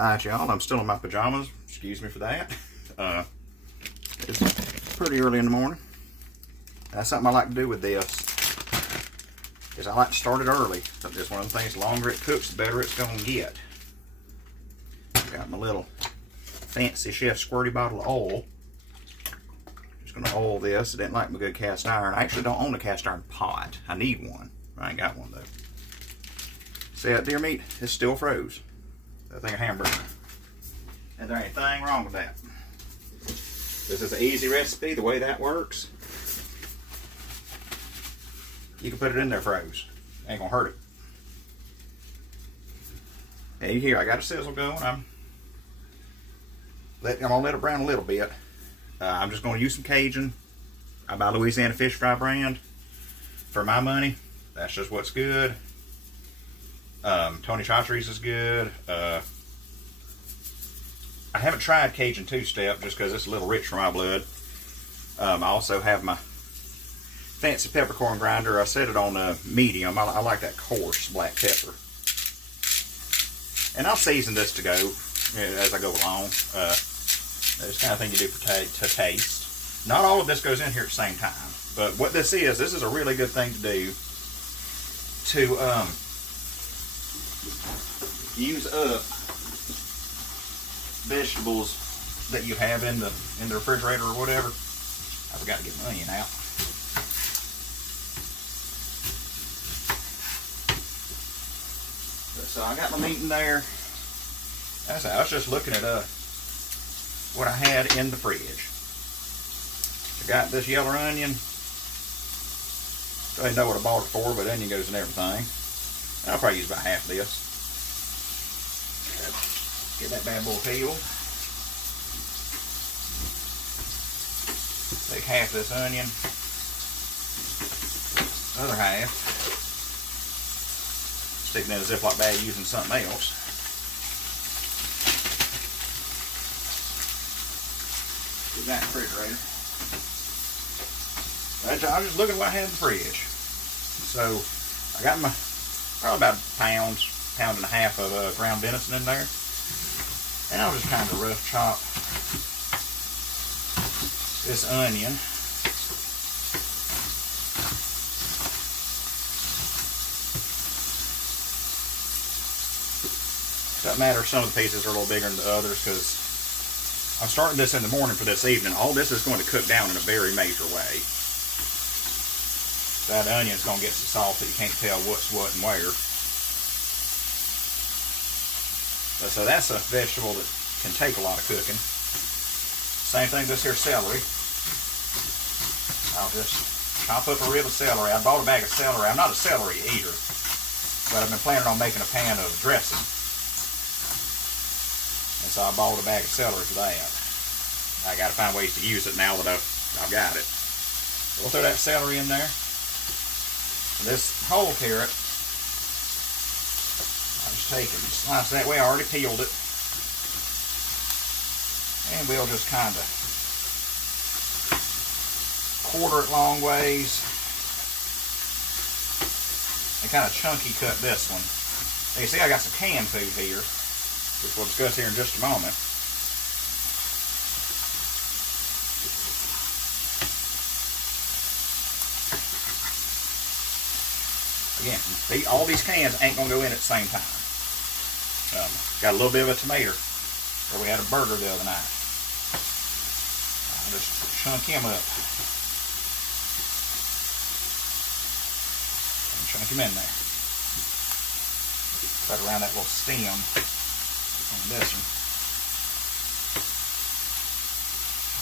Alright, y'all, I'm still in my pajamas. Excuse me for that. It's pretty early in the morning. That's something I like to do with this, is I like to start it early. But just one of the things, the longer it cooks, the better it's going to get. Got my little fancy chef squirty bottle of oil. Just going to oil this. I didn't like my good cast iron. I actually don't own a cast iron pot. I need one. I ain't got one, though. See that deer meat? It's still froze. That thing of hamburger. And there ain't a thing wrong with that. This is an easy recipe. The way that works, you can put it in there froze. Ain't gonna hurt it. And here, I got a sizzle going. I'm gonna let it brown a little bit. I'm just gonna use some Cajun. I buy Louisiana Fish Fry brand. For my money, that's just what's good. Tony Chachere's is good. I haven't tried Cajun two-step just because it's a little rich for my blood. I also have my fancy peppercorn grinder. I set it on medium. I like that coarse black pepper. And I'll season this to go as I go along. It's the kind of thing you do to taste. Not all of this goes in here at the same time. But what this is a really good thing to do to use up vegetables that you have in the refrigerator or whatever. I forgot to get my onion out. So I got my meat in there. As I was just looking at what I had in the fridge. I got this yellow onion. I don't know what I bought it for, but onion goes in everything. I'll probably use about half of this. Get that bad boy peeled. Take half of this onion. The other half, stick it in a Ziploc bag using something else. Get that in the refrigerator. I was just looking at what I had in the fridge. So I got my probably about a pound and a half of ground venison in there. And I'll just kind of rough chop this onion. Doesn't matter if some of the pieces are a little bigger than the others, because I'm starting this in the morning for this evening. All this is going to cook down in a very major way. That onion's going to get so soft that you can't tell what's what and where. So that's a vegetable that can take a lot of cooking. Same thing with this here celery. I'll just chop up a rib of celery. I bought a bag of celery. I'm not a celery eater, but I've been planning on making a pan of dressing. And so I bought a bag of celery for that. I got to find ways to use it now that I've got it. So we'll throw that celery in there. And this whole carrot, I'll just take it and slice that way. I already peeled it. And we'll just kind of quarter it long ways. And kind of chunky cut this one. Now you see I got some canned food here, which we'll discuss here in just a moment. Again, all these cans ain't going to go in at the same time. Got a little bit of a tomato where we had a burger the other night. I'll just chunk him up. And chunk him in there. Right around that little stem on this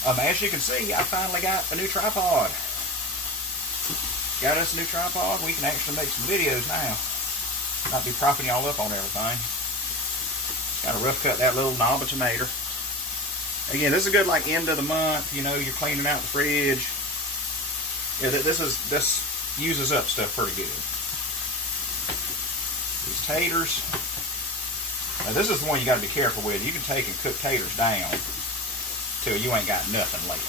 one. As you can see, I finally got a new tripod. Got us a new tripod. We can actually make some videos now. Not be propping y'all up on everything. Got to rough cut that little knob of tomato. Again, this is a good like end of the month. You know, you're cleaning out the fridge. Yeah, this uses up stuff pretty good. These taters. Now this is the one you got to be careful with. You can take and cook taters down till you ain't got nothing left.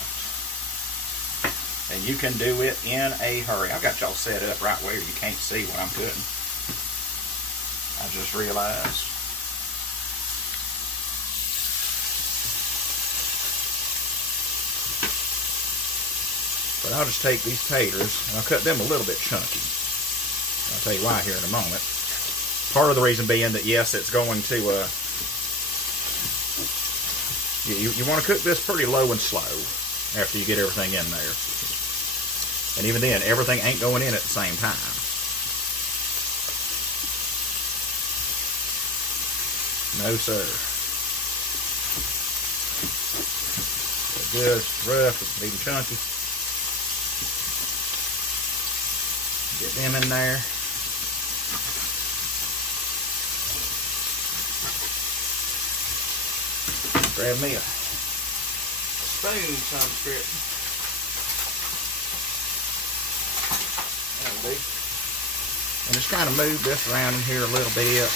And you can do it in a hurry. I've got y'all set up right where you can't see what I'm cutting. I just realized. But I'll just take these taters and I'll cut them a little bit chunky. I'll tell you why here in a moment. Part of the reason being that, yes, it's going to, you want to cook this pretty low and slow after you get everything in there. And even then, everything ain't going in at the same time. No, sir. Good, rough, even chunky. Get them in there. Grab me a spoon some strip. That'll do. And just kind of move this around in here a little bit.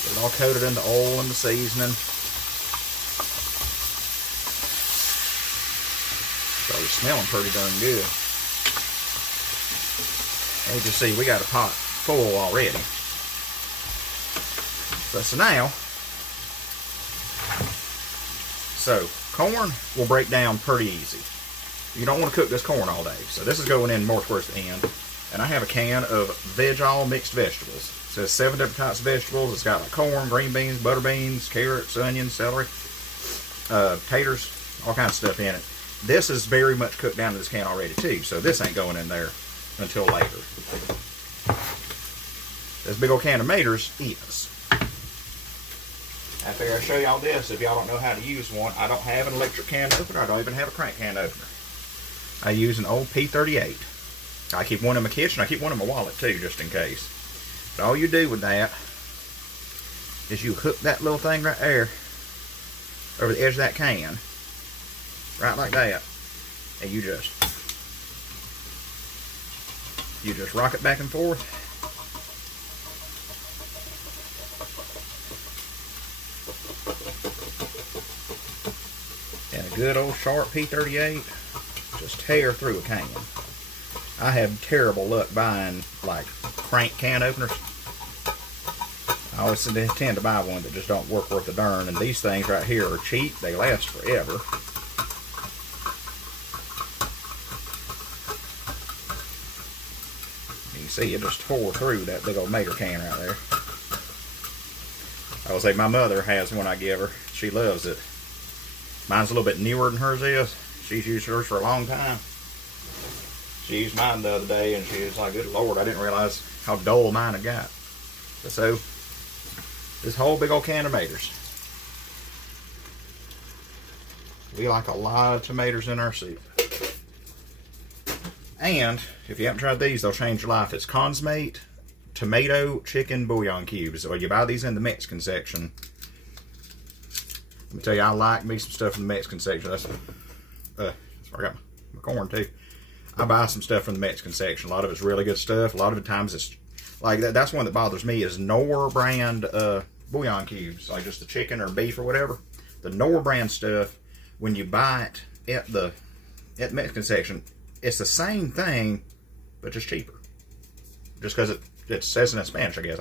Get it all coated in the oil and the seasoning. So it's smelling pretty darn good. As you see, we got a pot full already. So now, corn will break down pretty easy. You don't want to cook this corn all day. So this is going in more towards the end. And I have a can of veg-all mixed vegetables. It says 7 different types of vegetables. It's got like corn, green beans, butter beans, carrots, onions, celery, taters, all kinds of stuff in it. This is very much cooked down to this can already too, so this ain't going in there until later. This big old can of tomatoes is. After I show y'all this, if y'all don't know how to use one, I don't have an electric can opener. I don't even have a crank can opener. I use an old P38. I keep one in my kitchen. I keep one in my wallet too, just in case. But all you do with that is you hook that little thing right there over the edge of that can, right like that, and you just rock it back and forth. And a good old sharp P38 just tear through a can. I have terrible luck buying like crank can openers. I always tend to buy one that just don't work worth a darn, and these things right here are cheap. They last forever. You can see it just tore through that big old mater can right there. I will say my mother has one I give her. She loves it. Mine's a little bit newer than hers is. She's used hers for a long time. She used mine the other day and she was like, good Lord, I didn't realize how dull mine had got. So, this whole big old can of tomatoes. We like a lot of tomatoes in our soup. And, if you haven't tried these, they'll change your life. It's Consmate Tomato Chicken Bouillon Cubes. Or you buy these in the Mexican section. Let me tell you, I like me some stuff in the Mexican section. That's where I got my corn too. I buy some stuff from the Mexican section. A lot of it's really good stuff. A lot of the times it's like that. That's one that bothers me is Knorr brand bouillon cubes, like just the chicken or beef or whatever. The Knorr brand stuff, when you buy it at the Mexican section, it's the same thing, but just cheaper. Just because it says it in Spanish, I guess.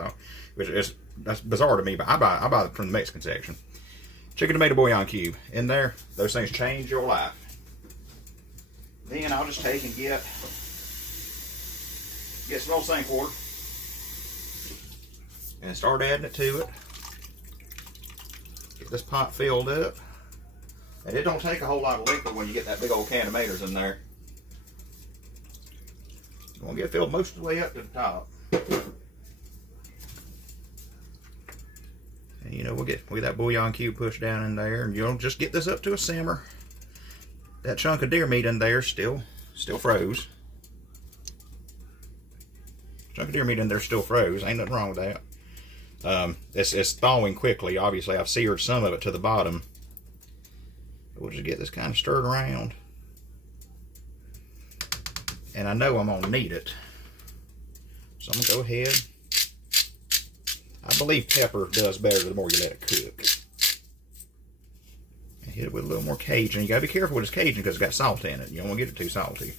That's bizarre to me, but I buy it from the Mexican section. Chicken tomato bouillon cube in there. Those things change your life. Then I'll just take and get some old sink water and start adding it to it. Get this pot filled up. And it don't take a whole lot of liquid when you get that big old can of tomatoes in there. You want to get it filled most of the way up to the top. And you know, we'll get that bouillon cube pushed down in there, and you'll just get this up to a simmer. That chunk of deer meat in there still froze. Chunk of deer meat in there still froze. Ain't nothing wrong with that. It's thawing quickly. Obviously, I've seared some of it to the bottom. But we'll just get this kind of stirred around. And I know I'm going to need it. So I'm going to go ahead. I believe pepper does better the more you let it cook. And hit it with a little more Cajun. You got to be careful with this Cajun because it's got salt in it. You don't want to get it too salty.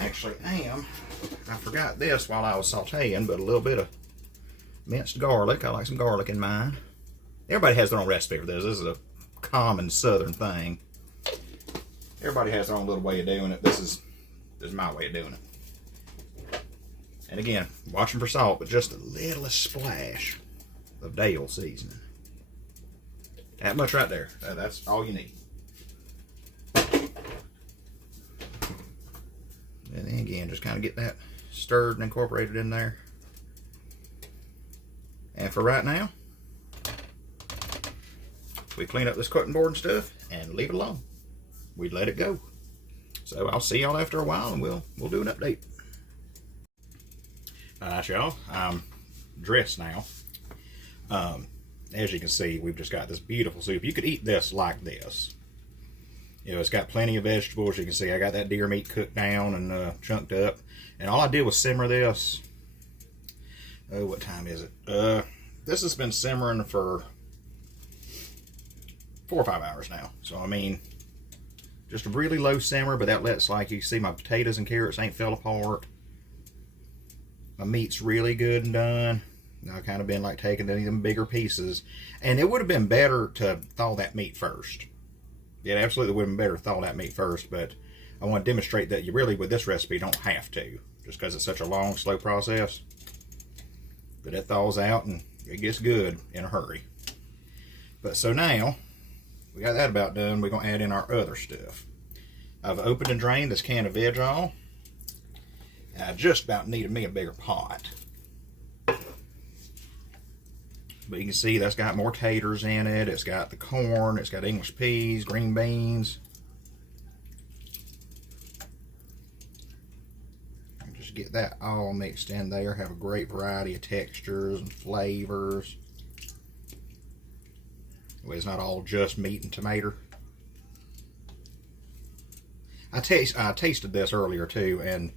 Actually, I forgot this while I was sauteing, but a little bit of minced garlic. I like some garlic in mine. Everybody has their own recipe for this. This is a common southern thing. everybody has their own little way of doing it. This is my way of doing it. And again, watching for salt, but just a little splash of Dale seasoning. That much right there. That's all you need. And then again, just kind of get that stirred and incorporated in there. And for right now, we clean up this cutting board and stuff and leave it alone. We let it go. So I'll see y'all after a while, and we'll do an update. Alright, y'all, I'm dressed now. As you can see, we've just got this beautiful soup. You could eat this like this. You know, it's got plenty of vegetables. You can see I got that deer meat cooked down and chunked up. And all I did was simmer this. Oh, what time is it? This has been simmering for 4 or 5 hours now. So, I mean, just a really low simmer, but that lets, like, you see my potatoes and carrots ain't fell apart. My meat's really good and done. I've kind of been like taking them bigger pieces. And it would have been better to thaw that meat first. It absolutely would have been better to thaw that meat first, but I want to demonstrate that you really, with this recipe, don't have to. Just because it's such a long, slow process. But it thaws out and it gets good in a hurry. But so now, we got that about done. We're going to add in our other stuff. I've opened and drained this can of veg oil. I just about needed me a bigger pot. But you can see that's got more taters in it. It's got the corn. It's got English peas, green beans. And just get that all mixed in there. Have a great variety of textures and flavors. Well, it's not all just meat and tomato. I tasted this earlier too, and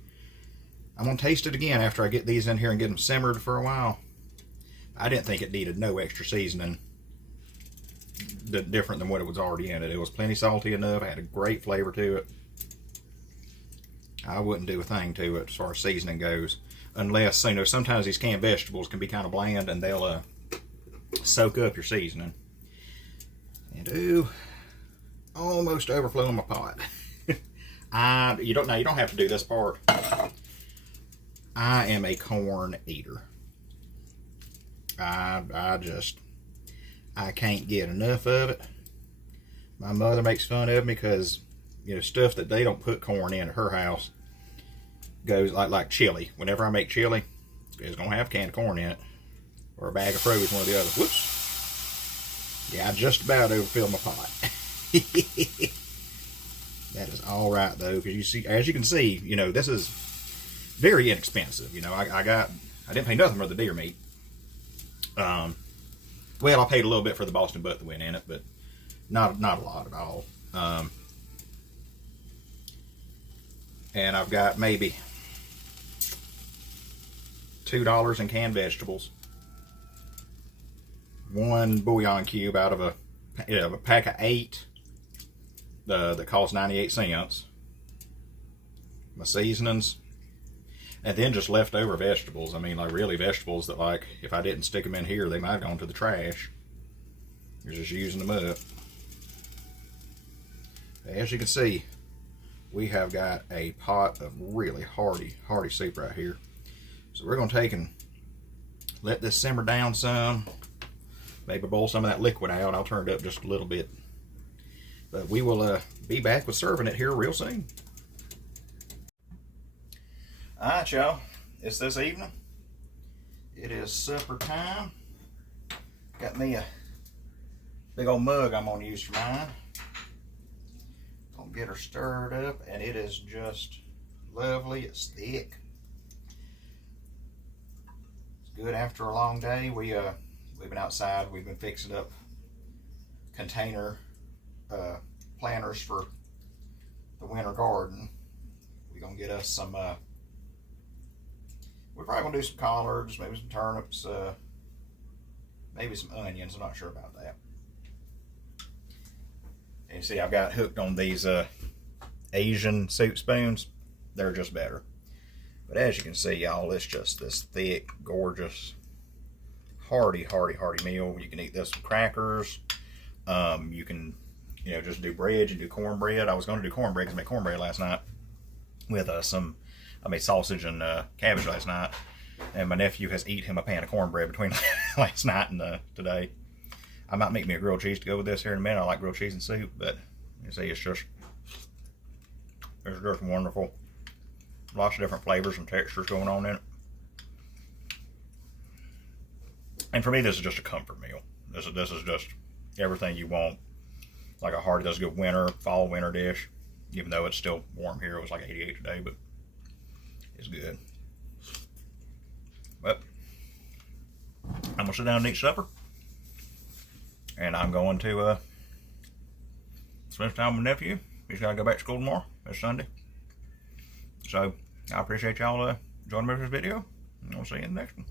I'm going to taste it again after I get these in here and get them simmered for a while. I didn't think it needed no extra seasoning different than what it was already in it. It was plenty salty enough. It had a great flavor to it. I wouldn't do a thing to it as far as seasoning goes. Unless, you know, sometimes these canned vegetables can be kind of bland and they'll soak up your seasoning. And ooh, almost overflowing my pot. You don't have to do this part. I am a corn eater. I can't get enough of it. My mother makes fun of me because, you know, stuff that they don't put corn in at her house goes like chili. Whenever I make chili, it's gonna have canned corn in it, or a bag of froze, one or the other. Whoops. Yeah, I just about overfilled my pot. That is all right though, because you see, as you can see, you know, this is very inexpensive. You know, I didn't pay nothing for the deer meat. Well, I paid a little bit for the Boston butt that went in it, but not a lot at all. And I've got maybe $2 in canned vegetables, 1 bouillon cube out of a pack of 8 that cost 98 cents, my seasonings, and then just leftover vegetables. I mean, like really vegetables that, like, if I didn't stick them in here, they might have gone to the trash. You're just using them up. As you can see, we have got a pot of really hearty soup right here. So we're going to take and let this simmer down some. Maybe boil some of that liquid out. I'll turn it up just a little bit. But we will be back with serving it here real soon. Alright, y'all, it's this evening. It is supper time. Got me a big old mug I'm going to use for mine. Gonna get her stirred up, and it is just lovely. It's thick. It's good after a long day. We've been outside. We've been fixing up container planters for the winter garden. We're gonna get us some we're probably gonna do some collards, maybe some turnips, maybe some onions. I'm not sure about that. And you see, I've got hooked on these Asian soup spoons. They're just better. But as you can see, y'all, it's just this thick, gorgeous, hearty meal. You can eat this with crackers. You can you know, just do bread. You do cornbread. I was going to do cornbread because I made cornbread last night with I made sausage and cabbage last night. And my nephew has eaten him a pan of cornbread between last night and today. I might make me a grilled cheese to go with this here in a minute. I like grilled cheese and soup, but you see, it's just wonderful. Lots of different flavors and textures going on in it. And for me, this is just a comfort meal. This is just everything you want. Like a hearty, that's a good fall winter dish. Even though it's still warm here, it was like 88 today, but it's good. But I'm gonna sit down and eat supper, and I'm going to spend time with my nephew. He's gotta go back to school tomorrow. It's Sunday. So I appreciate y'all joining me for this video, and I'll see you in the next one.